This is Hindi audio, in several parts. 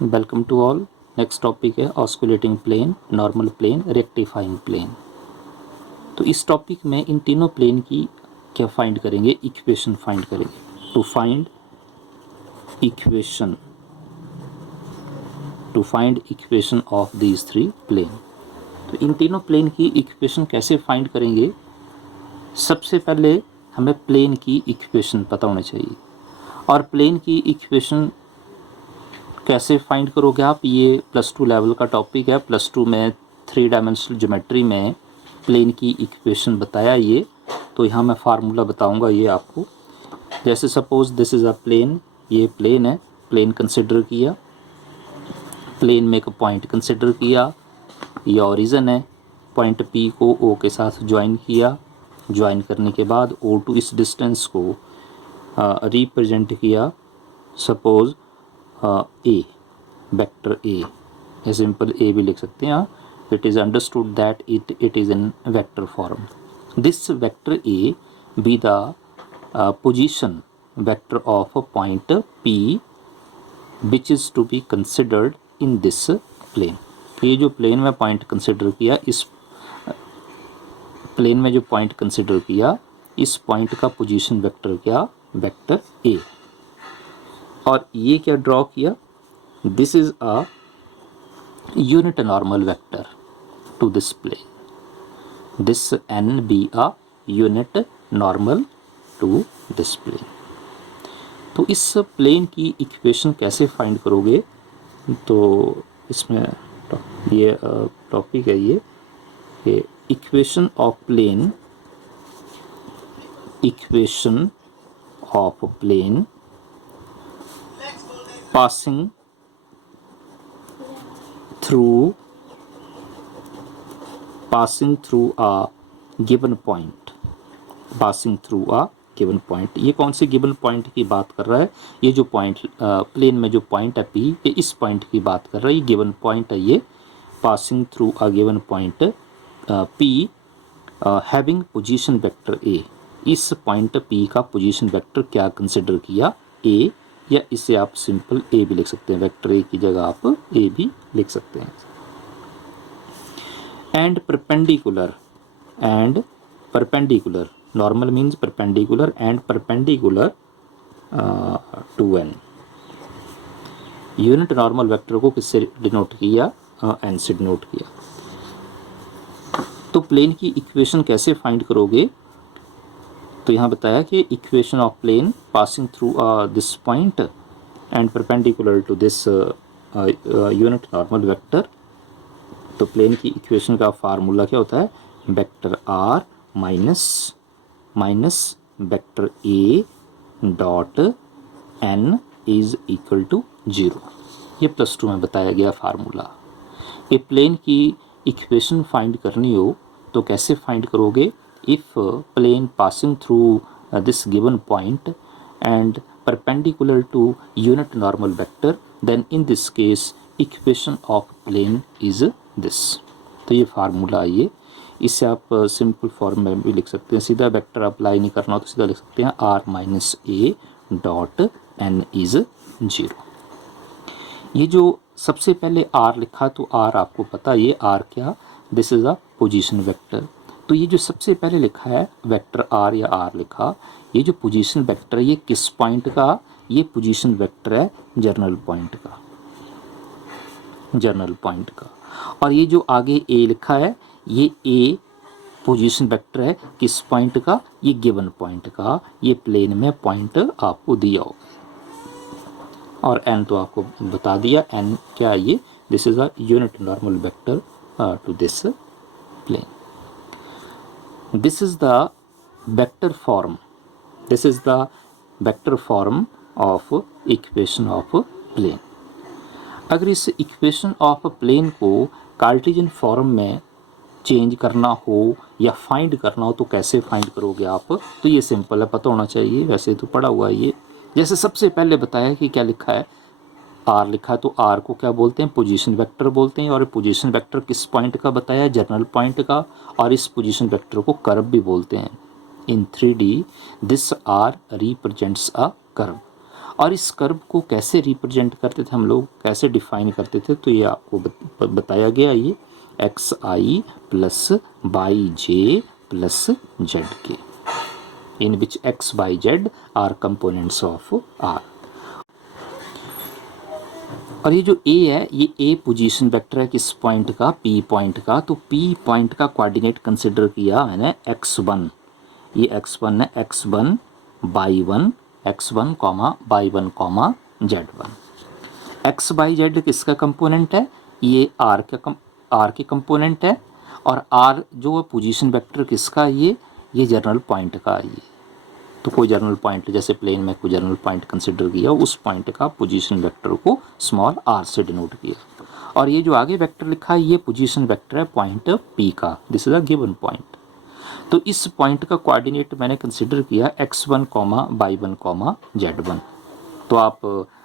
Welcome to all. Next topic है osculating plane, normal plane, rectifying plane. तो इस टॉपिक में इन तीनों प्लेन की क्या फाइंड करेंगे, इक्वेशन फाइंड करेंगे। To find equation of these three plane. तो इन तीनों प्लेन की इक्वेशन कैसे फाइंड करेंगे, सबसे पहले हमें प्लेन की इक्वेशन पता होनी चाहिए। और प्लेन की इक्वेशन कैसे फाइंड करोगे आप, ये +2 लेवल का टॉपिक है। +2 में 3 डायमेंशनल ज्योमेट्री में प्लेन की इक्वेशन बताया ये। तो यहाँ मैं फार्मूला बताऊँगा ये आपको। जैसे suppose this is a plane, ये प्लेन है, प्लेन कंसिडर किया, प्लेन में एक पॉइंट कंसिडर किया, ये ओरिजिन है, पॉइंट P को O के साथ ज्वाइन किया, ज्वाइन करने के बाद O2 इस डिस्टेंस को रिप्रेजेंट किया, suppose A, vector A, simple A भी लिख सकते हैं। It is understood that it is in vector form. This vector A B the position vector of point P which is to be considered in this plane. ये जो प्लेन में पॉइंट कंसिडर किया, इस प्लेन में जो पॉइंट कंसिडर किया, इस पॉइंट का पोजीशन वेक्टर क्या, वेक्टर ए। और ये क्या ड्रॉ किया, this is a unit normal vector to this plane, this n be a unit normal to this plane. तो इस प्लेन की इक्वेशन कैसे फाइंड करोगे, तो इसमें ये टॉपिक है ये equation of plane, equation of plane passing through a given point, passing through a given point। ये कौन से गिवन पॉइंट की बात कर रहा है, ये जो पॉइंट प्लेन में जो पॉइंट है P, ये इस पॉइंट की बात कर रहा है, ये गिवन पॉइंट है, ये passing through a given point P having position vector A। इस पॉइंट P का पोजीशन वेक्टर क्या कंसिडर किया, A, या इसे आप सिंपल ए भी लिख सकते हैं, वेक्टर ए की जगह आप ए भी लिख सकते हैं। And perpendicular, normal means perpendicular, and perpendicular to N. Unit normal vector को किससे डिनोट किया, एन से डिनोट किया। तो प्लेन की इक्वेशन कैसे फाइंड करोगे, तो यहाँ बताया कि equation of plane passing through this point and perpendicular to this unit normal vector. तो प्लेन की इक्वेशन का फार्मूला क्या होता है, vector R minus vector A dot N is equal to 0। ये +2 में बताया गया फार्मूला। ये प्लेन की इक्वेशन फाइंड करनी हो तो कैसे फाइंड करोगे, if plane passing through this given point and perpendicular to unit normal vector, then in this case equation of plane is this। तो ये फार्मूला है ये, इससे आप सिंपल फॉर्म में भी लिख सकते हैं, सीधा वेक्टर अप्लाई नहीं करना हो तो सीधा लिख सकते हैं r minus A dot n is 0। ये जो सबसे पहले r लिखा, तो r आपको पता, ये r क्या, this is a position vector. तो ये जो सबसे पहले लिखा है वेक्टर आर या आर लिखा, ये जो पोजीशन वेक्टर है ये किस पॉइंट का, ये पोजीशन वेक्टर है जर्नल पॉइंट का। और ये जो आगे ए लिखा है, ये ए पोजीशन वेक्टर है किस पॉइंट का, ये गिवन पॉइंट का, ये प्लेन में पॉइंट आपको दिया होगा। और एन तो आपको बता दिया, एन क्या है ये, this is a unit normal vector to this plane. This is the vector form of equation of plane। अगर इस इक्वेशन ऑफ प्लेन को कार्टेशियन फॉर्म में चेंज करना हो या फाइंड करना हो तो कैसे फाइंड करोगे आप, तो ये सिंपल है, पता होना चाहिए, वैसे तो पढ़ा हुआ है ये। जैसे सबसे पहले बताया कि क्या लिखा है, आर लिखा है, तो आर को क्या बोलते हैं, पोजीशन वेक्टर बोलते हैं। और पोजीशन वेक्टर किस पॉइंट का बताया, जर्नल पॉइंट का। और इस पोजीशन वेक्टर को कर्व भी बोलते हैं। In 3D this R represents a curve. और इस कर्व को कैसे रिप्रेजेंट करते थे हम लोग, कैसे डिफाइन करते थे, तो ये आपको बताया गया। ये X I plus Y J plus Z K, in which X Y Z are components of R. और ये जो ए है, ये ए पोजीशन वेक्टर है किस पॉइंट का, पी पॉइंट का। तो पी पॉइंट का कोऑर्डिनेट कंसिडर किया मैंने x1, ये x1 है, x1 by 1, x1 comma by 1 comma z1। x by Z किसका कंपोनेंट है, ये r के कंपोनेंट है। और r जो पोजीशन वेक्टर किसका, ये जर्नल पॉइंट का है। ये तो कोई जर्नल पॉइंट, जैसे प्लेन में कोई जर्नल पॉइंट कंसिडर किया, उस पॉइंट का पोजीशन वेक्टर को स्मॉल r से डिनोट किया। और ये जो आगे वेक्टर लिखा है, ये पोजीशन वेक्टर है पॉइंट p का, this is a given point. तो इस पॉइंट का कोऑर्डिनेट मैंने कंसिडर किया x1 comma by 1 comma z1। तो आप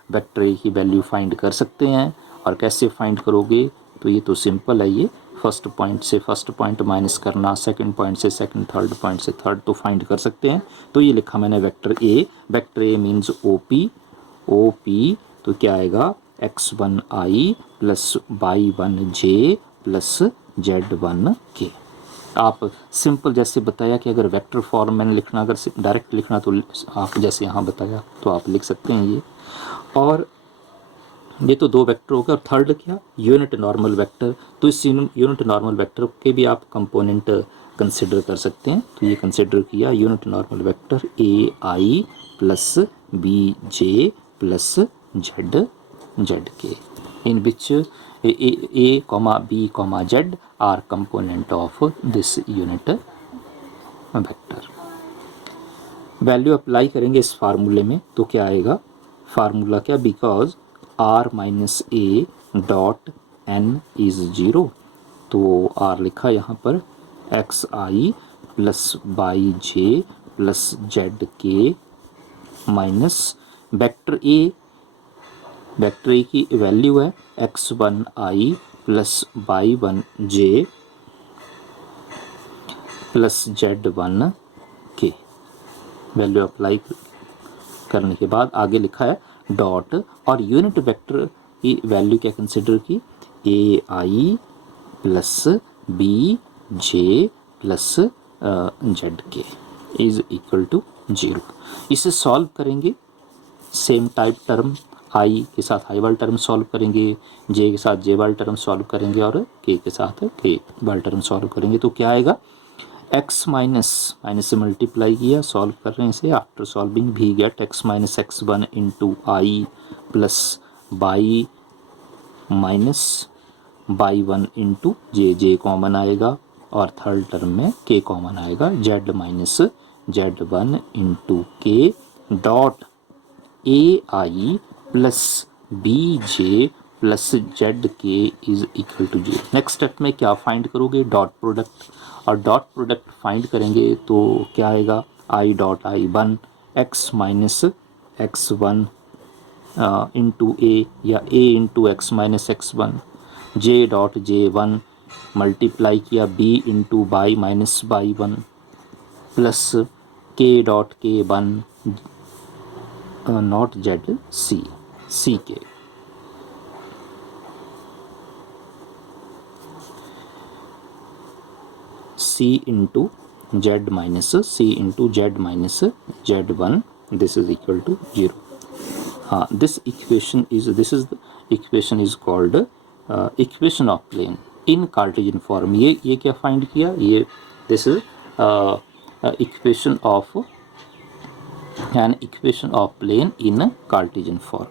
वेक्टर ए की वैल्यू फाइंड कर सकते हैं। और कैसे फाइंड करोगे, तो ये तो सिंपल है। ये फर्स्ट पॉइंट से फर्स्ट पॉइंट माइनस करना, सेकंड पॉइंट से सेकंड, थर्ड पॉइंट से थर्ड, तो फाइंड कर सकते हैं। तो ये लिखा मैंने vector A means O P, तो क्या आएगा x1i plus Y 1j plus z1k। आप सिंपल जैसे बताया कि अगर वेक्टर फॉर्म में लिखना, अगर डायरेक्ट लिखना, तो आप जैसे यहाँ बताया तो आप लिख सकते हैं ये। और ये तो दो वेक्टर हो गए। और थर्ड क्या, यूनिट नॉर्मल वेक्टर। तो इस यूनिट नॉर्मल वेक्टर के भी आप कंपोनेंट कंसिडर कर सकते हैं। तो ये कंसिडर किया unit normal vector A I plus B J plus Z K, in which A comma B comma Z are component of this unit vector. Value apply करेंगे इस फार्मूले में, तो क्या आएगा, फार्मूला क्या, because R minus A dot N is 0। तो आर लिखा यहाँ पर X I plus Y J plus Z K minus vector A की वैल्यू है x1i plus Y 1j plus z1k। Value apply करने के बाद आगे लिखा है डॉट, और यूनिट वेक्टर की वैल्यू क्या कंसिडर की, A I plus B J plus Z K is equal to 0। इसे सॉल्व करेंगे, सेम टाइप टर्म आई के साथ आई वाला टर्म सॉल्व करेंगे, जे के साथ जे वाला टर्म सॉल्व करेंगे, और के के साथ के वाला टर्म सॉल्व करेंगे। तो क्या आएगा, x माइनस से मल्टीप्लाई किया, सॉल्व कर रहे हैं इसे। After solving we get x minus x1 into I plus Y minus Y 1 into J common आएगा, और थर्ड टर्म में के कॉमन आएगा, z minus z1 into K dot A I plus B J plus Z K is equal to 0। Next step में क्या फाइंड करोगे, डॉट प्रोडक्ट। और डॉट प्रोडक्ट फाइंड करेंगे तो क्या आएगा, I dot I 1 X minus X 1 into A, या A into X minus X 1, J dot J 1 multiply किया B into Y minus Y 1 plus K dot K 1 not Z C K. C into Z minus Z 1, this is equal to 0। हाँ, this equation is called equation of plane in Cartesian form. ये क्या फाइंड किया, ये this is equation of an equation of plane in Cartesian form.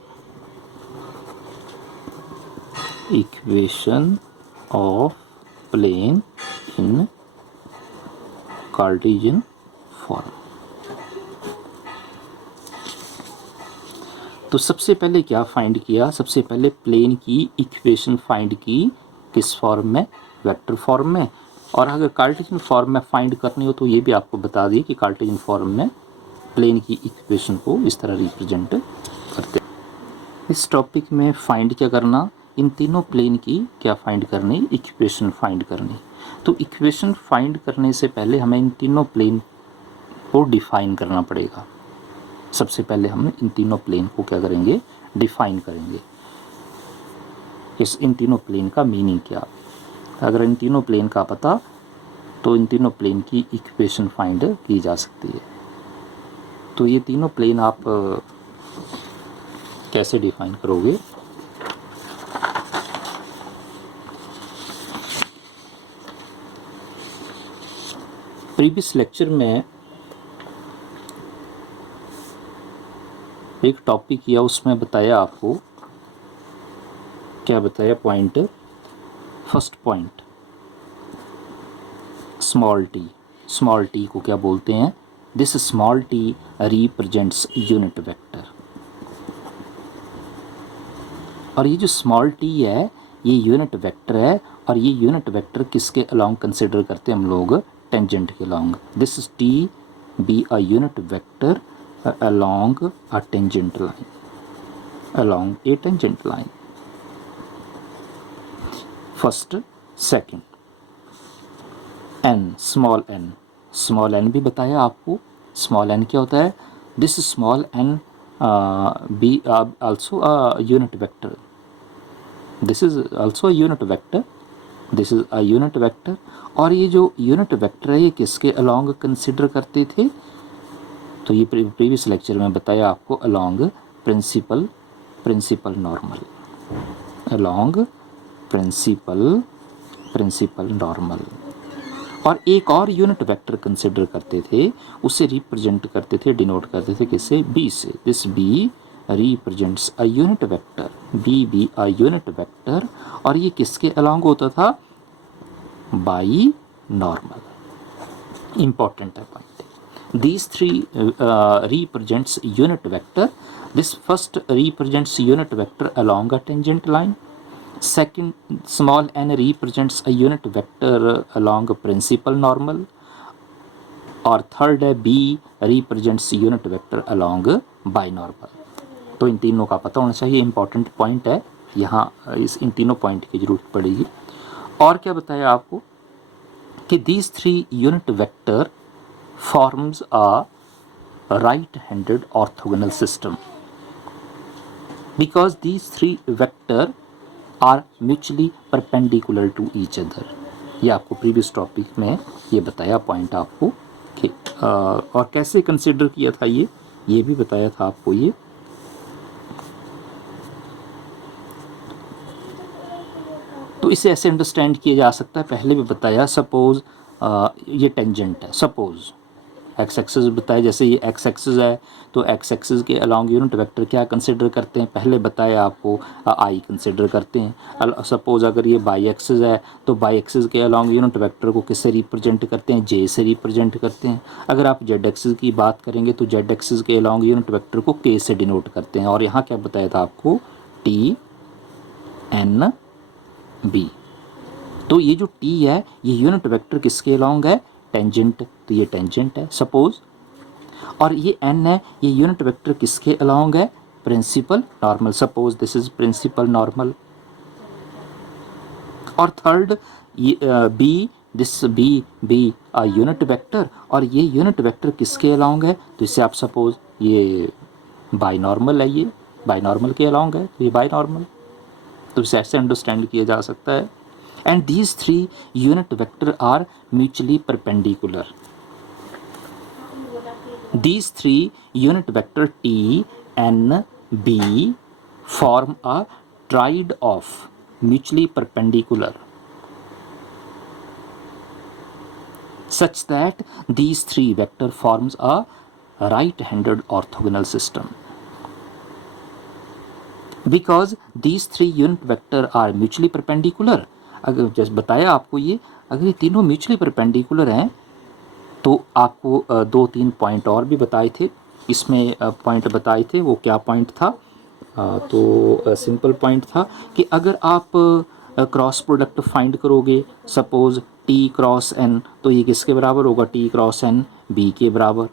Equation of plane in Cartesian form. तो सबसे पहले क्या फाइंड किया, सबसे पहले प्लेन की इक्वेशन फाइंड की, किस फॉर्म में, वेक्टर फॉर्म में। और अगर कार्टेशियन फॉर्म में फाइंड करनी हो तो ये भी आपको बता दिए कि कार्टेशियन फॉर्म में प्लेन की इक्वेशन को इस तरह रिप्रेजेंट करते हैं। इस टॉपिक में फाइंड क्या करना, इन तीनों प्लेन की क्या फाइंड करनी, इक्वेशन फाइंड करनी। तो इक्वेशन फाइंड करने से पहले हमें इन तीनों प्लेन को डिफाइन करना पड़ेगा। सबसे पहले हम इन तीनों प्लेन को क्या करेंगे, डिफाइन करेंगे। इन तीनों प्लेन का मीनिंग क्या, अगर इन तीनों प्लेन का पता तो इन तीनों प्लेन की इक्वेशन फाइंड की जा सकती है। तो ये तीनों प्लेन आप कैसे डिफाइन करोगे, प्रीवियस लेक्चर में एक टॉपिक किया, उसमें बताया आपको, क्या बताया, point, first point small T को क्या बोलते हैं, this small T represents unit vector. और ये जो स्मॉल टी है ये यूनिट वेक्टर है, और ये यूनिट वेक्टर किसके अलोंग कंसिडर करते हैं हम लोग, टेंजेंट के along. This is T B a unit vector along a tangent line, along a tangent line, first, second, n, small n भी बताया आपको, small n क्या होता है, this small n be also a unit vector, this is also a unit vector, this is a unit vector। और ये जो यूनिट वेक्टर है ये किसके अलोंग कंसिडर करते थे, तो ये प्रीवियस लेक्चर में बताया आपको, along principal normal, along principal normal. और एक और यूनिट वेक्टर कंसिडर करते थे, उसे रिप्रेजेंट करते थे, डिनोट करते थे किससे, बी से। This B represents a unit vector, B a unit vector, और ये किसके अलोंग होता था, बाई नॉर्मल। इंपॉर्टेंट है point. These three represents unit vector. This first represents unit vector along a tangent line. Second, small n represents a unit vector along a principal normal. और थर्ड है b represents unit vector along binormal। तो इन तीनों का पता होना चाहिए, इंपॉर्टेंट पॉइंट है यहाँ, इन तीनों पॉइंट की जरूरत पड़ेगी। और क्या बताया आपको कि these three unit vector forms a right-handed orthogonal system because these three vector are mutually perpendicular to each other। ये आपको प्रीवियस टॉपिक में ये बताया पॉइंट आपको कि और कैसे कंसिडर किया था, ये भी बताया था आपको। ये तो इसे ऐसे अंडरस्टैंड किया जा सकता है, पहले भी बताया, सपोज ये टेंजेंट है, सपोज एक्स एक्सिस बताया, जैसे ये एक्स एक्सिस है तो एक्स एक्सिस के अलोंग यूनिट वेक्टर क्या कंसिडर करते हैं, पहले बताया आपको, आई कंसिडर करते हैं। सपोज अगर ये बाई एक्सिस है तो बाई एक्सिस के अलोंग यूनिट वेक्टर को किससे रिप्रेजेंट करते हैं, जे से रिप्रेजेंट करते हैं। अगर आप जेड एक्सिस की बात करेंगे तो जेड एक्सिस के अलोंग यूनिट वेक्टर को के से डिनोट करते हैं। और यहाँ क्या बताया था आपको, टी एन बी। तो ये जो टी है ये यूनिट वेक्टर किसके अलोंग है, टेंजेंट, तो ये टेंजेंट है सपोज। और ये n है, ये यूनिट वेक्टर किसके अलोंग है, principal normal, suppose this is principal normal. और थर्ड ये B, this B a unit vector, और ये यूनिट वेक्टर किसके अलोंग है, तो इससे आप सपोज ये बाई नॉर्मल है, ये बाई नॉर्मल के अलोंग है, तो ये बाई नॉर्मल, तो इसे ऐसे अंडरस्टैंड किया जा सकता है। And these three unit vector are mutually perpendicular. These three unit vector T, N, B form a triad of mutually perpendicular such that these three vector forms a right-handed orthogonal system. Because these three unit vector are mutually perpendicular, अगर जैसे बताया आपको, ये अगर ये तीनों म्यूचुअली परपेंडिकुलर हैं तो आपको दो तीन पॉइंट और भी बताए थे, इसमें पॉइंट बताए थे, वो क्या पॉइंट था, तो सिंपल पॉइंट था कि अगर आप क्रॉस प्रोडक्ट फाइंड करोगे, सपोज टी क्रॉस एन, तो ये किसके बराबर होगा, टी क्रॉस एन बी के बराबर,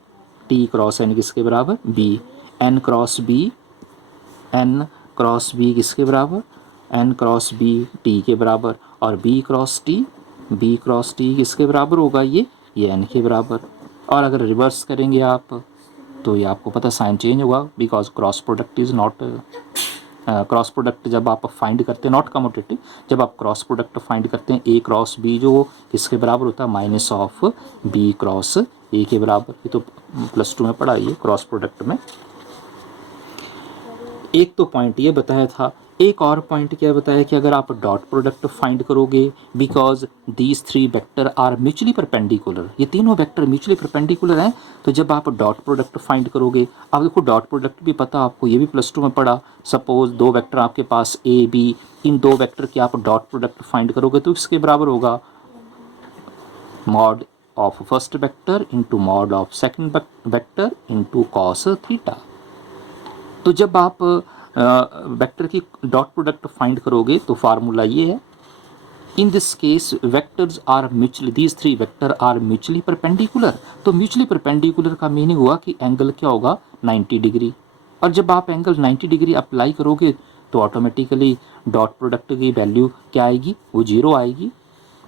टी क्रॉस एन किसके बराबर, बी, एन क्रॉस बी किसके बराबर, एन क्रॉस बी टी के बराबर, और बी क्रॉस टी किसके बराबर होगा, ये एन के बराबर। और अगर रिवर्स करेंगे आप तो ये आपको पता साइन चेंज होगा because cross product is not cross product जब आप फाइंड करते हैं, नॉट कम्यूटेटिव, जब आप क्रॉस प्रोडक्ट फाइंड करते हैं ए क्रॉस बी जो किसके बराबर होता है minus of B cross A के बराबर। ये तो +2 में पढ़ा ये क्रॉस प्रोडक्ट में। एक तो पॉइंट ये बताया था, एक और पॉइंट क्या बताया कि अगर आप डॉट प्रोडक्ट फाइंड करोगे because these 3 vector are mutually perpendicular, ये तीनों वेक्टर म्यूचुअली परपेंडिकुलर हैं, तो जब आप डॉट प्रोडक्ट फाइंड करोगे, अब देखो डॉट प्रोडक्ट भी पता आपको, ये भी +2 में पढ़ा। सपोज 2 वेक्टर आपके पास ए बी, इन 2 वेक्टर के आप डॉट प्रोडक्ट फाइंड करोगे तो इसके बराबर होगा mod of first vector into mod of second vector into cos theta. तो जब आप वेक्टर की डॉट प्रोडक्ट फाइंड करोगे तो फार्मूला ये है, in this case vectors are mutually, these 3 vector are mutually perpendicular. तो म्यूचुअली परपेंडिकुलर का मीनिंग हुआ कि एंगल क्या होगा 90 डिग्री, और जब आप एंगल 90 डिग्री अप्लाई करोगे तो ऑटोमेटिकली डॉट प्रोडक्ट की वैल्यू क्या आएगी, वो 0 आएगी।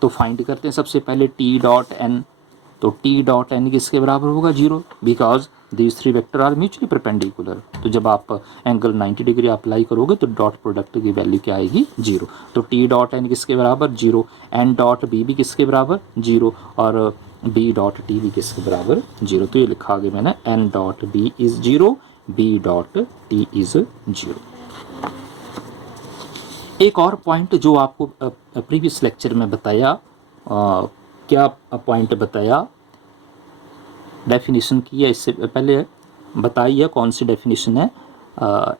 तो फाइंड करते हैं सबसे पहले टी डॉट एन, तो टी डॉट एन किसके बराबर होगा 0 because these 3 vector are mutually perpendicular. तो जब आप एंगल 90 डिग्री अप्लाई करोगे तो डॉट प्रोडक्ट की वैल्यू क्या आएगी 0। तो टी डॉट एन किसके बराबर 0, एन डॉट बी भी किसके बराबर 0, और बी डॉट टी भी किसके बराबर 0। तो ये लिखा आगे मैंने N dot B is 0, B dot T is 0। एक और पॉइंट जो आपको प्रीवियस लेक्चर में बताया, क्या पॉइंट बताया, डेफिनेशन की है, इससे पहले बताई है कौन सी डेफिनेशन है,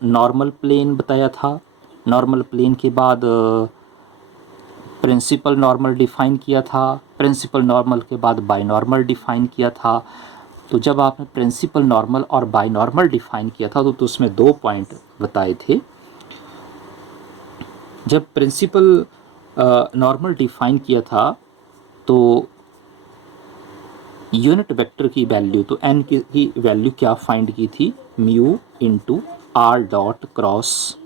नॉर्मल प्लेन बताया था, नॉर्मल प्लेन के बाद प्रिंसिपल नॉर्मल डिफ़ाइन किया था, प्रिंसिपल नॉर्मल के बाद बाइनॉर्मल डिफ़ाइन किया था। तो जब आपने प्रिंसिपल नॉर्मल और बाइनॉर्मल डिफ़ाइन किया था तो उसमें 2 पॉइंट बताए थे। जब प्रिंसिपल नॉर्मल डिफ़ाइन किया था तो यूनिट वेक्टर की वैल्यू, तो एन की वैल्यू क्या फाइंड की थी, mu into R dot cross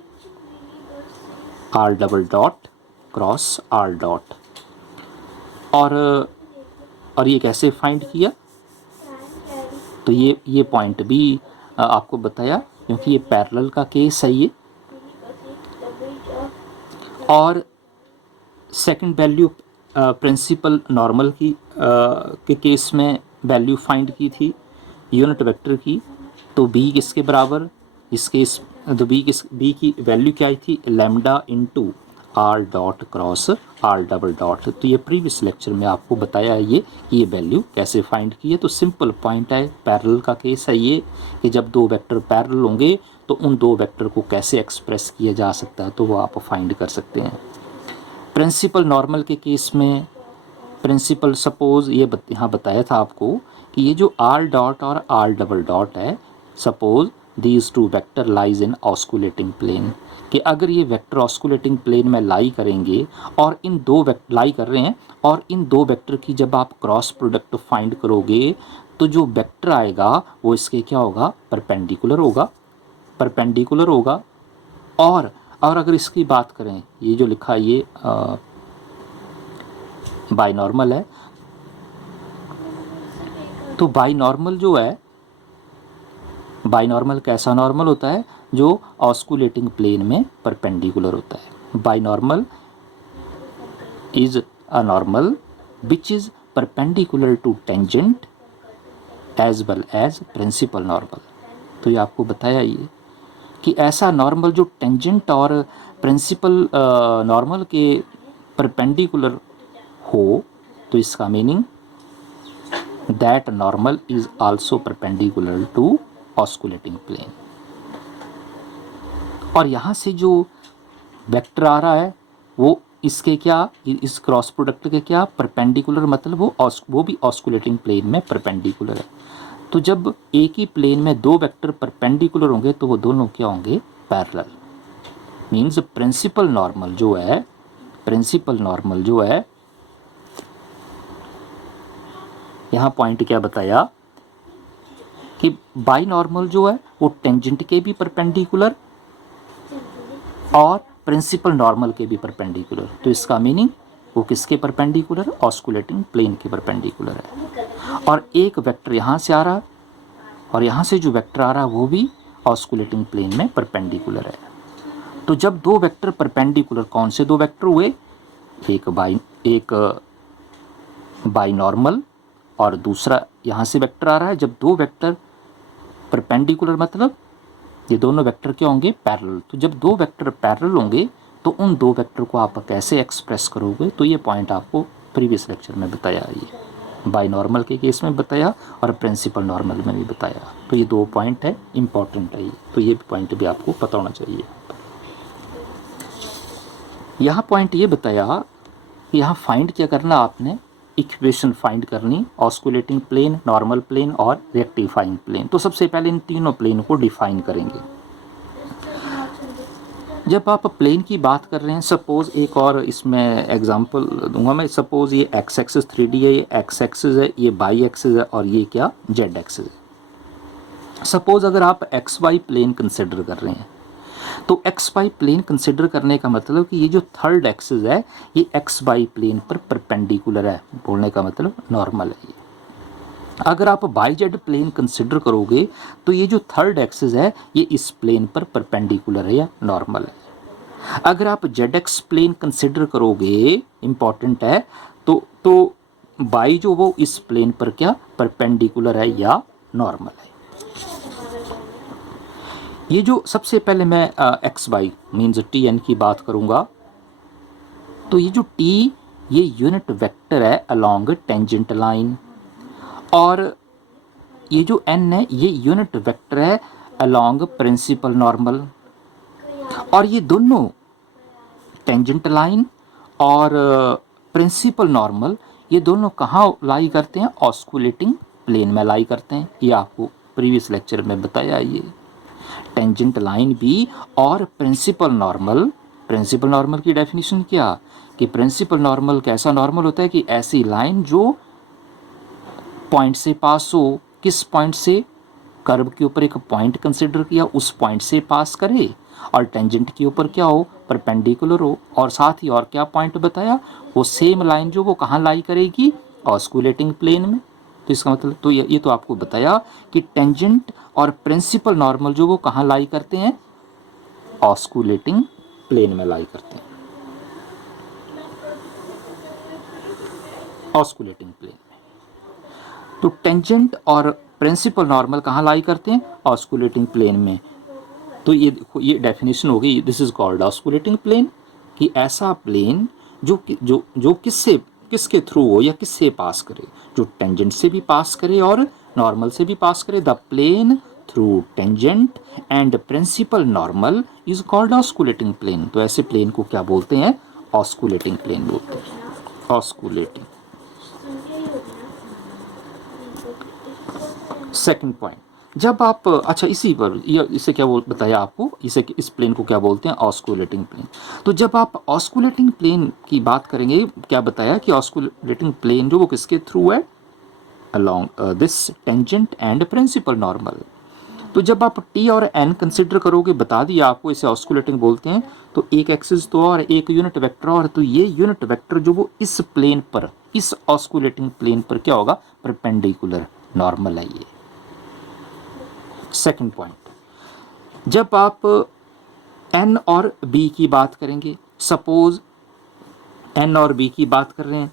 R double dot cross R dot, और ये कैसे फाइंड किया, तो ये पॉइंट भी आपको बताया क्योंकि ये पैरेलल का केस है ये। और सेकंड वैल्यू प्रिंसिपल नॉर्मल की के केस में वैल्यू फाइंड की थी यूनिट वेक्टर की, तो बी किसके बराबर, इस केस तो बी की वैल्यू क्या आई थी, lambda into R dot cross R double dot. तो ये प्रीवियस लेक्चर में आपको बताया है ये वैल्यू कैसे फाइंड की है। तो सिंपल पॉइंट है, पैरेलल का केस है ये कि जब 2 वेक्टर पैरेलल होंगे तो उन 2 वेक्टर को कैसे एक्सप्रेस किया जा सकता है, तो वो आप फाइंड कर सकते हैं। प्रिंसिपल नॉर्मल के केस में प्रिंसिपल सपोज ये यहाँ बताया था आपको कि ये जो आर डॉट और आर डबल डॉट है, suppose these 2 vector lies in osculating plane, कि अगर ये वेक्टर ऑस्कुलेटिंग प्लेन में लाई करेंगे और इन 2 वेक्टर लाई कर रहे हैं, और इन 2 वेक्टर की जब आप क्रॉस प्रोडक्ट फाइंड करोगे तो जो वेक्टर आएगा वो इसके क्या होगा, परपेंडिकुलर होगा, परपेंडिकुलर होगा। और अगर इसकी बात करें, ये जो लिखा है ये बाइनॉर्मल है, तो बाइनॉर्मल जो है, बाइनॉर्मल कैसा नॉर्मल होता है, जो ऑस्कुलेटिंग प्लेन में परपेंडिकुलर होता है। Binormal is a normal which is perpendicular to tangent as well as principal normal. तो ये आपको बताया ये कि ऐसा नॉर्मल जो टेंजेंट और प्रिंसिपल नॉर्मल के परपेंडिकुलर हो, तो इसका meaning that normal is also perpendicular to osculating plane. और यहाँ से जो वेक्टर आ रहा है वो इसके क्या, इस क्रॉस प्रोडक्ट के क्या परपेंडिकुलर, मतलब वो भी ऑस्कुलेटिंग प्लेन में परपेंडिकुलर है। तो जब एक ही प्लेन में 2 वेक्टर परपेंडिकुलर होंगे तो वो दोनों क्या होंगे, पैरेलल। मीन्स प्रिंसिपल नॉर्मल जो है, प्रिंसिपल नॉर्मल जो है, यहाँ पॉइंट क्या बताया कि बाइनॉर्मल जो है वो टेंजेंट के भी परपेंडिकुलर और प्रिंसिपल नॉर्मल के भी परपेंडिकुलर। तो इसका मीनिंग वो किसके परपेंडिकुलर, ऑस्कुलेटिंग प्लेन के परपेंडिकुलर है। और एक वेक्टर यहाँ से आ रहा है और यहाँ से जो वेक्टर आ रहा है वो भी ऑस्कुलेटिंग प्लेन में परपेंडिकुलर है। तो जब दो वेक्टर परपेंडिकुलर, कौन से दो वेक्टर हुए, एक बाई नॉर्मल और दूसरा यहाँ से वेक्टर आ रहा है। जब दो वेक्टर परपेंडिकुलर मतलब ये दोनों वेक्टर क्या होंगे, पैरेलल। तो जब दो वेक्टर पैरेलल होंगे तो उन दो वेक्टर को आप कैसे एक्सप्रेस करोगे, तो ये पॉइंट आपको प्रीवियस लेक्चर में बताया, ये बाई नॉर्मल के केस में बताया और प्रिंसिपल नॉर्मल में भी बताया। तो ये दो पॉइंट है, इंपॉर्टेंट है ये, तो ये पॉइंट भी आपको पता होना चाहिए। यहाँ पॉइंट ये बताया कि यहाँ फाइंड क्या करना, आपने इक्वेशन फाइंड करनी, ऑस्कुलेटिंग प्लेन, नॉर्मल प्लेन और रेक्टिफाइंग प्लेन। तो सबसे पहले इन तीनों प्लेन को डिफाइन करेंगे। जब आप प्लेन की बात कर रहे हैं, सपोज एक और इसमें एग्जांपल दूंगा मैं। सपोज ये एक्स एक्सिस 3D है, ये एक्स एक्सिस है, ये बाई एक्सिस है और ये क्या, जेड एक्सिस है। सपोज अगर आप एक्स वाई प्लेन कंसिडर कर रहे हैं, तो एक्स वाई प्लेन कंसिडर करने का मतलब कि ये जो थर्ड एक्सिस है ये एक्स वाई प्लेन पर परपेंडिकुलर है, बोलने का मतलब नॉर्मल है ये। अगर आप बाई जेड प्लेन कंसिडर करोगे तो ये जो थर्ड एक्सिस है ये इस प्लेन पर परपेंडिकुलर है या नॉर्मल है। अगर आप जेड एक्स प्लेन कंसिडर करोगे, इंपॉर्टेंट है, तो बाई जो वो इस प्लेन पर क्या परपेंडिकुलर है या नॉर्मल है। ये जो सबसे पहले मैं X Y means T N की बात करूंगा, तो ये जो टी ये यूनिट वेक्टर है अलोंग टेंजेंट लाइन, और ये जो एन है ये यूनिट वेक्टर है अलोंग प्रिंसिपल नॉर्मल। और ये दोनों टेंजेंट लाइन और प्रिंसिपल नॉर्मल ये दोनों कहाँ लाई करते हैं, ऑस्कुलेटिंग प्लेन में लाई करते हैं। ये आपको प्रीवियस लेक्चर में बताया। ये टेंजेंट लाइन भी और प्रिंसिपल नॉर्मल की डेफिनेशन क्या, कि प्रिंसिपल नॉर्मल कैसा नॉर्मल होता है, कि ऐसी लाइन जो पॉइंट से पास हो, किस पॉइंट से, कर्व के ऊपर एक पॉइंट कंसिडर किया, उस पॉइंट से पास करे, और टेंजेंट के ऊपर क्या हो, परपेंडिकुलर हो, और साथ ही और क्या पॉइंट बताया, वो सेम लाइन जो वो कहाँ लाई करेगी, ऑस्कुलेटिंग प्लेन में। तो इसका मतलब तो ये तो आपको बताया कि टेंजेंट और प्रिंसिपल नॉर्मल जो वो कहाँ लाई करते हैं, ऑस्कुलेटिंग प्लेन में लाई करते हैं, ऑस्कुलेटिंग प्लेन में। तो टेंजेंट और प्रिंसिपल नॉर्मल कहाँ लाई करते हैं, ऑस्कुलेटिंग प्लेन में। तो ये डेफिनेशन हो गई, this is called osculating plane, कि ऐसा प्लेन जो किसके थ्रू हो या किससे पास करे, जो टेंजेंट से भी पास करे और नॉर्मल से भी पास करे। The plane through tangent and principal normal is called osculating plane. तो ऐसे प्लेन को क्या बोलते हैं, ऑस्कुलेटिंग प्लेन बोलते हैं, ऑस्कुलेटिंग। सेकंड पॉइंट, जब आप अच्छा इसी पर इसे क्या बताया आपको, इस प्लेन को क्या बोलते हैं, ऑस्कुलेटिंग प्लेन। तो जब आप ऑस्कुलेटिंग प्लेन की बात करेंगे, क्या बताया कि ऑस्कुलेटिंग प्लेन जो वो किसके थ्रू है, along this tangent and principal normal. तो जब आप टी और एन कंसिडर करोगे, बता दिया आपको इसे ऑस्कुलेटिंग बोलते हैं। तो एक एक्सिस तो और एक यूनिट वेक्टर और, तो ये यूनिट वेक्टर जो वो इस प्लेन पर, इस ऑस्कुलेटिंग प्लेन पर क्या होगा, परपेंडिकुलर नॉर्मल है ये। सेकंड पॉइंट, जब आप एन और बी की बात करेंगे, सपोज एन और बी की बात कर रहे हैं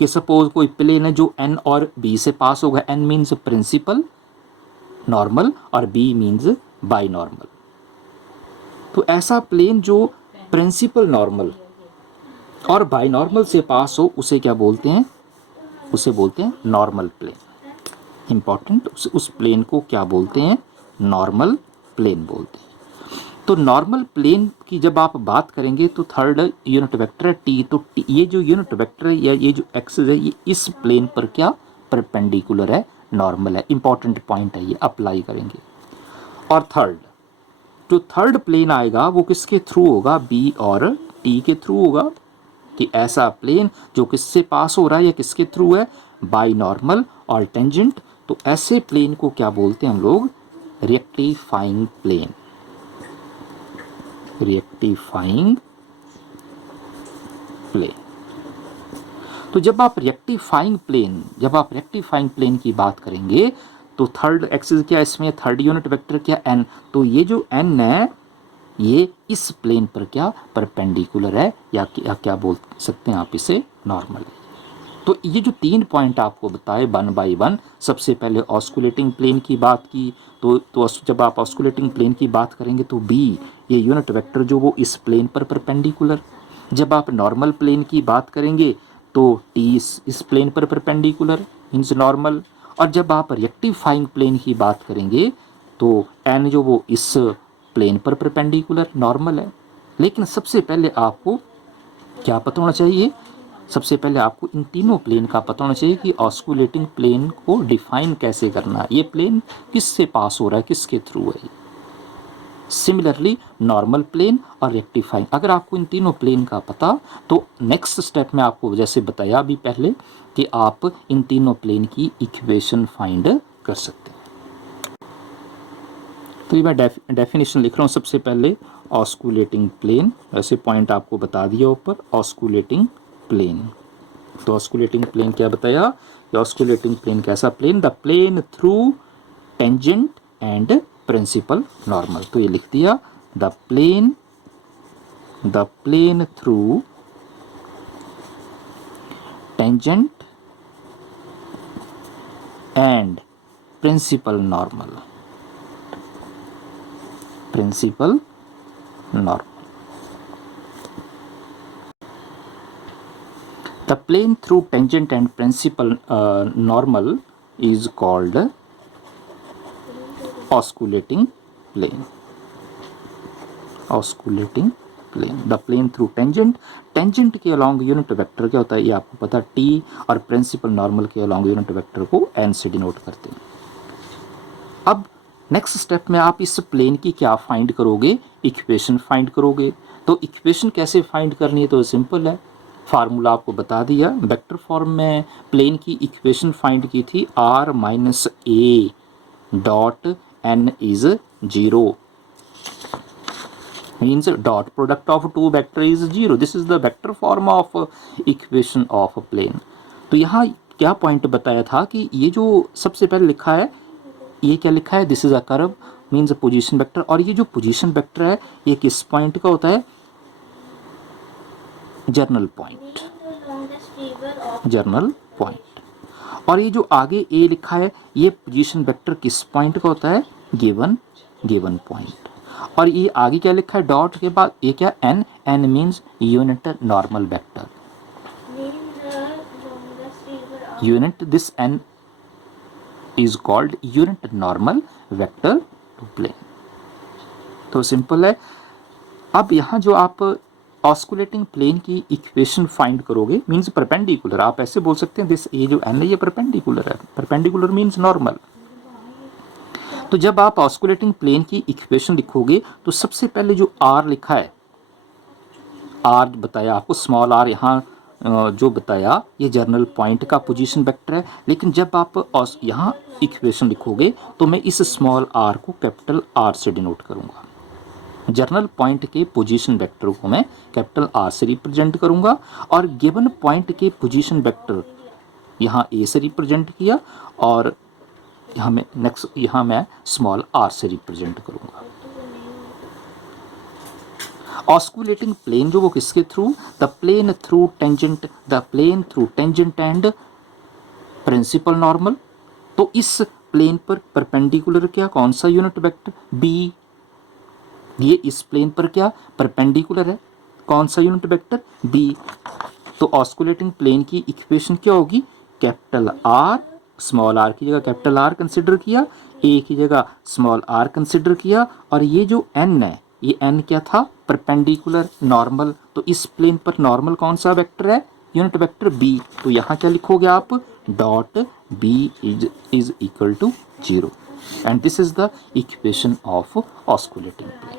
कि सपोज कोई प्लेन है जो एन और बी से पास होगा। एन मीन्स प्रिंसिपल नॉर्मल और बी मीन्स बाई नॉर्मल। तो ऐसा प्लेन जो प्रिंसिपल नॉर्मल और बाई नॉर्मल से पास हो उसे क्या बोलते हैं, उसे बोलते हैं नॉर्मल प्लेन। इंपॉर्टेंट, उस प्लेन को क्या बोलते हैं, नॉर्मल प्लेन बोलते हैं। तो नॉर्मल प्लेन की जब आप बात करेंगे तो थर्ड यूनिट वेक्टर है टी। तो ये जो यूनिट वेक्टर है या ये जो एक्सिस है ये इस प्लेन पर क्या परपेंडिकुलर है, नॉर्मल है। इंपॉर्टेंट पॉइंट है ये, अप्लाई करेंगे। और थर्ड, जो थर्ड प्लेन आएगा वो किसके थ्रू होगा, बी और टी के थ्रू होगा, कि ऐसा प्लेन जो किससे पास हो रहा है या किसके थ्रू है, बाई नॉर्मल और टेंजेंट। तो ऐसे प्लेन को क्या बोलते हैं हम लोग, रेक्टिफाइंग प्लेन, रेक्टिफाइंग प्लेन। तो जब आप रेक्टिफाइंग प्लेन की बात करेंगे तो थर्ड एक्सिस क्या इसमें, थर्ड यूनिट वेक्टर क्या n, तो ये जो n है ये इस प्लेन पर क्या परपेंडिकुलर है, या क्या बोल सकते हैं आप इसे, नॉर्मल है। तो ये जो 3 पॉइंट आपको बताए 1 बाई 1, सबसे पहले ऑस्कुलेटिंग प्लेन की बात की, तो जब आप ऑस्कुलेटिंग प्लेन की बात करेंगे तो b ये यूनिट वेक्टर जो वो इस प्लेन पर परपेंडिकुलर। जब आप नॉर्मल प्लेन की बात करेंगे तो t इस प्लेन पर परपेंडिकुलर मीन्स नॉर्मल। और जब आप रेक्टिफाइंग प्लेन की बात करेंगे तो n जो वो इस प्लेन पर परपेंडिकुलर नॉर्मल है। लेकिन सबसे पहले आपको क्या पता होना चाहिए, सबसे पहले आपको इन तीनों प्लेन का पता होना चाहिए कि ऑस्कुलेटिंग प्लेन को डिफाइन कैसे करना है, ये प्लेन किससे पास हो रहा है, किसके थ्रू है। सिमिलरली नॉर्मल प्लेन और रेक्टिफाइंग, अगर आपको इन तीनों प्लेन का पता, तो नेक्स्ट स्टेप में आपको जैसे बताया भी पहले कि आप इन तीनों प्लेन की इक्वेशन फाइंड कर सकते हैं। तो ये मैं डेफिनेशन लिख रहा हूँ। सबसे पहले ऑस्कुलेटिंग प्लेन, वैसे पॉइंट आपको बता दिया ऊपर, ऑस्कुलेटिंग प्लेन। तो ऑस्कुलेटिंग प्लेन क्या बताया, ऑस्कुलेटिंग प्लेन कैसा plane, the plane through tangent and principal normal. तो ये लिख दिया, the plane through tangent and principal normal, principal normal. The plane through tangent and principal normal is called osculating plane. Osculating plane. The plane through tangent. Tangent के along unit vector क्या होता है ये आपको पता, t, और principal normal के along unit vector को n से डिनोट करते हैं। अब नेक्स्ट स्टेप में आप इस प्लेन की क्या फाइंड करोगे, इक्वेशन फाइंड करोगे। तो इक्वेशन कैसे फाइंड करनी है, तो सिंपल है, फार्मूला आपको बता दिया। वेक्टर फॉर्म में प्लेन की इक्वेशन फाइंड की थी, r minus A dot n is 0 means dot product of two vector is 0। This is the vector form of equation of plane. तो यहाँ क्या पॉइंट बताया था कि ये जो सबसे पहले लिखा है, ये क्या लिखा है, this is a curve means position vector. और ये जो पोजीशन वेक्टर है ये किस पॉइंट का होता है, जर्नल पॉइंट, जर्नल पॉइंट। और ये जो आगे ए लिखा है ये पोजीशन वेक्टर किस पॉइंट का होता है, गिवन पॉइंट। और ये आगे क्या लिखा है डॉट के बाद, ये क्या, N, N means unit normal vector, unit, this N is called unit normal vector to plane। तो सिंपल है। अब यहाँ जो आप ऑस्कुलेटिंग प्लेन की इक्वेशन फाइंड करोगे मींस परपेंडिकुलर, आप ऐसे बोल सकते हैं दिस, ये जो n है ये परपेंडिकुलर है, परपेंडिकुलर मींस नॉर्मल। तो जब आप ऑस्कुलेटिंग प्लेन की इक्वेशन लिखोगे तो सबसे पहले जो r लिखा है, r बताया आपको, स्मॉल r यहाँ जो बताया ये जर्नल पॉइंट का पोजीशन वेक्टर है। लेकिन जब आप यहाँ इक्वेशन लिखोगे तो मैं इस स्मॉल r को कैपिटल R से डिनोट करूँगा, जर्नल पॉइंट के पोजीशन वेक्टर को मैं कैपिटल R से रिप्रेजेंट करूँगा, और गिवन पॉइंट के पोजीशन वेक्टर यहाँ A से रिप्रेजेंट किया, और यहाँ मैं स्मॉल r से रिप्रेजेंट करूँगा। ऑस्कुलेटिंग प्लेन जो वो किसके through, the plane through tangent and principal normal. तो इस प्लेन पर परपेंडिकुलर क्या, कौन सा यूनिट वेक्टर, b, ये इस प्लेन पर क्या परपेंडिकुलर है, कौन सा यूनिट वेक्टर, b। तो ऑस्कुलेटिंग प्लेन की इक्वेशन क्या होगी, कैपिटल R, स्मॉल r की जगह कैपिटल R कंसिडर किया, a की जगह स्मॉल r कंसिडर किया, और ये जो n है ये n क्या था, परपेंडिकुलर नॉर्मल। तो इस प्लेन पर नॉर्मल कौन सा वेक्टर है, यूनिट वेक्टर b। तो यहाँ क्या लिखोगे आप, dot b is equal to 0, and this is the equation of osculating plane.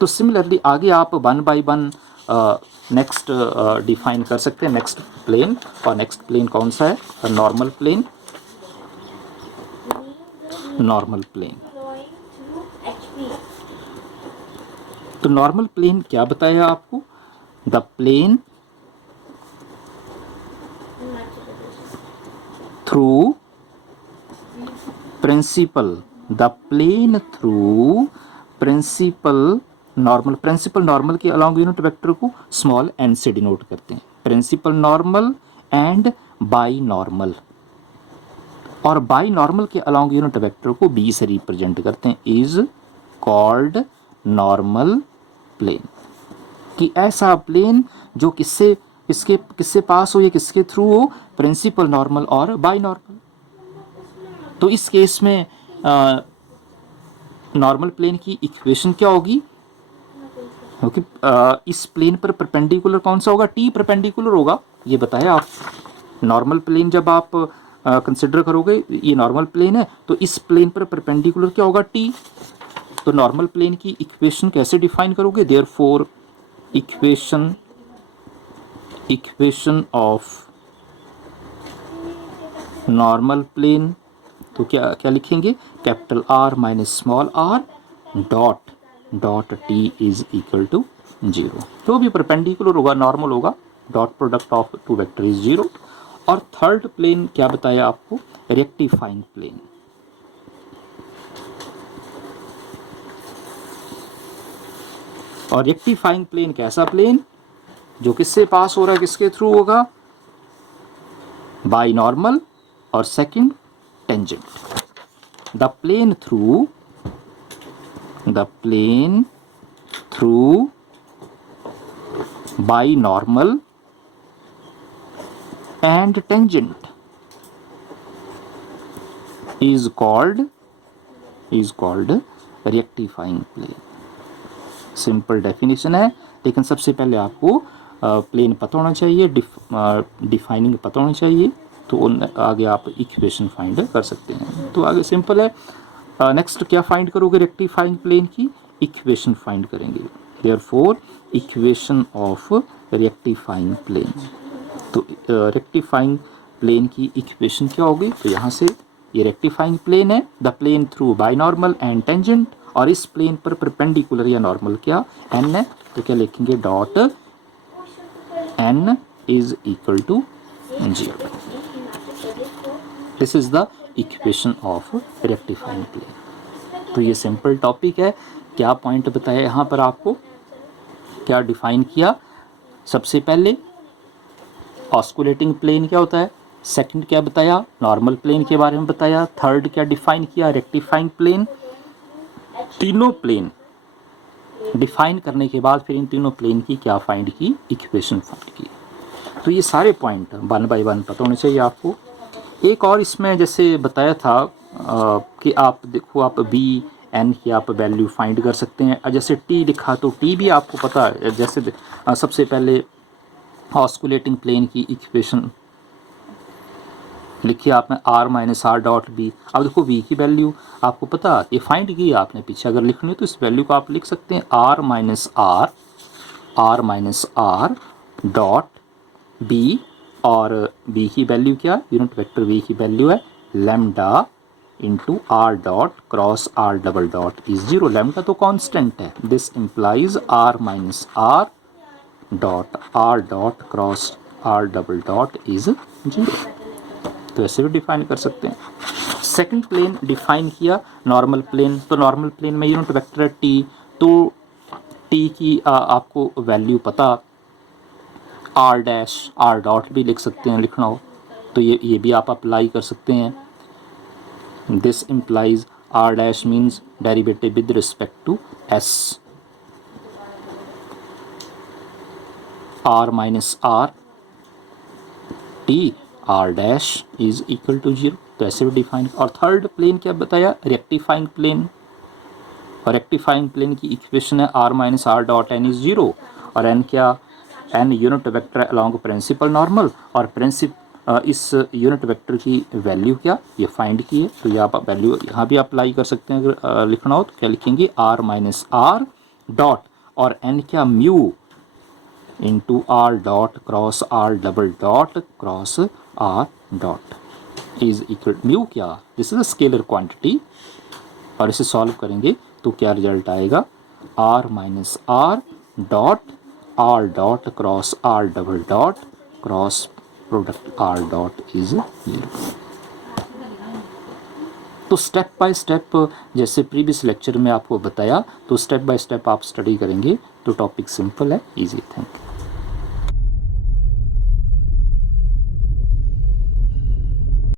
तो सिमिलरली आगे आप 1 बाई 1 नेक्स्ट डिफाइन कर सकते हैं, नेक्स्ट प्लेन। और नेक्स्ट प्लेन कौन सा है, नॉर्मल प्लेन, नॉर्मल प्लेन। तो नॉर्मल प्लेन क्या बताया आपको, the plane through principal, the plane through principal normal, principal normal के अलॉन्ग यूनिट वेक्टर को स्मॉल एन से डिनोट करते हैं, principal normal and binormal, और बाई नॉर्मल के अलॉन्ग यूनिट वेक्टर को बी से रिप्रेजेंट करते हैं, इज कॉल्ड नॉर्मल प्लेन। कि ऐसा प्लेन जो किससे पास हो या किसके थ्रू हो, प्रिंसिपल नॉर्मल और बाई नॉर्मल। तो इस केस में नॉर्मल प्लेन की इक्वेशन क्या होगी, क्योंकि इस प्लेन पर परपेंडिकुलर कौन सा होगा, टी परपेंडिकुलर होगा, ये बताया आप। नॉर्मल प्लेन जब आप कंसिडर करोगे, ये नॉर्मल प्लेन है, तो इस प्लेन पर परपेंडिकुलर क्या होगा, टी। तो नॉर्मल प्लेन की इक्वेशन कैसे डिफाइन करोगे, therefore equation of normal plane, तो क्या क्या लिखेंगे, capital R minus small R dot T is equal to 0। तो भी परपेंडिकुलर होगा, नॉर्मल होगा, dot product of two vector is 0। और थर्ड प्लेन क्या बताया आपको, रेक्टिफाइंग प्लेन। और रेक्टिफाइंग प्लेन कैसा प्लेन, जो किससे पास हो रहा है, किसके थ्रू होगा, बाई नॉर्मल और second tangent. The plane through binormal and tangent is called rectifying plane. Simple definition है, लेकिन सबसे पहले आपको प्लेन पता होना चाहिए, डिफाइनिंग पता होना चाहिए, तो आगे आप इक्वेशन फाइंड कर सकते हैं। तो आगे सिंपल है। नेक्स्ट क्या फाइंड करोगे, रेक्टिफाइंग प्लेन की इक्वेशन फाइंड करेंगे, therefore equation of rectifying plane. तो रेक्टिफाइंग प्लेन की इक्वेशन क्या होगी, तो यहाँ से ये रेक्टिफाइंग प्लेन है, the plane through binormal and tangent, और इस प्लेन पर परपेंडिकुलर या नॉर्मल क्या एन है, तो क्या लिखेंगे, dot N is equal to 0। This is the equation of rectifying plane. तो ये सिंपल टॉपिक है। क्या पॉइंट बताया यहाँ पर आपको, क्या डिफाइन किया, सबसे पहले ऑस्कुलेटिंग प्लेन क्या होता है, सेकंड क्या बताया, नॉर्मल प्लेन के बारे में बताया, थर्ड क्या डिफाइन किया, रेक्टिफाइंग प्लेन। तीनों प्लेन डिफाइन करने के बाद फिर इन तीनों प्लेन की क्या फाइंड की, इक्वेशन फाइंड की। तो ये सारे पॉइंट 1 बाय 1 पता होने चाहिए आपको। एक और इसमें जैसे बताया था कि आप देखो, आप बी एन की आप वैल्यू फाइंड कर सकते हैं। जैसे टी लिखा तो टी भी आपको पता है, जैसे सबसे पहले ऑस्कुलेटिंग प्लेन की इक्वेशन लिखिए आपने, R minus R dot B. अब देखो बी की वैल्यू आपको पता, ये फाइंड की आपने पीछे, अगर लिखनी हो तो इस वैल्यू को आप लिख सकते हैं, R minus R dot B, और बी की वैल्यू क्या, यूनिट वेक्टर बी की वैल्यू है lambda into R dot cross R double dot is 0। Lambda तो कांस्टेंट है, this implies R minus R dot cross R double dot is 0। तो ऐसे भी डिफाइन कर सकते हैं। सेकंड प्लेन डिफाइन किया, नॉर्मल प्लेन। तो नॉर्मल प्लेन में यूनिट वेक्टर है टी, तो टी की आपको वैल्यू पता, आर डैश आर डॉट भी लिख सकते हैं, लिखना हो तो ये भी आप अप्लाई कर सकते हैं। This implies R dash means derivative with respect to S, R minus R T R dash is equal to 0। तो ऐसे भी डिफाइन। और थर्ड प्लेन क्या बताया, रेक्टिफाइंग प्लेन। और रेक्टिफाइंग प्लेन की इक्वेशन है R minus R dot N is 0, और एन क्या, N unit vector along principal normal, और इस यूनिट वेक्टर की वैल्यू क्या, ये फाइंड की है। तो ये आप वैल्यू यहाँ भी अप्लाई कर सकते हैं, अगर लिखना हो तो क्या लिखेंगे, आर माइनस आर डॉट, और एन क्या, mu into R dot cross R double dot cross R dot is equal, mu क्या, this is a scalar quantity, और इसे सॉल्व करेंगे तो क्या रिजल्ट आएगा, R minus R dot cross R double dot cross product R dot is 0। तो स्टेप बाय स्टेप जैसे प्रीवियस लेक्चर में आपको बताया, तो स्टेप बाय स्टेप आप स्टडी करेंगे तो टॉपिक सिंपल है, इजी। Thank you.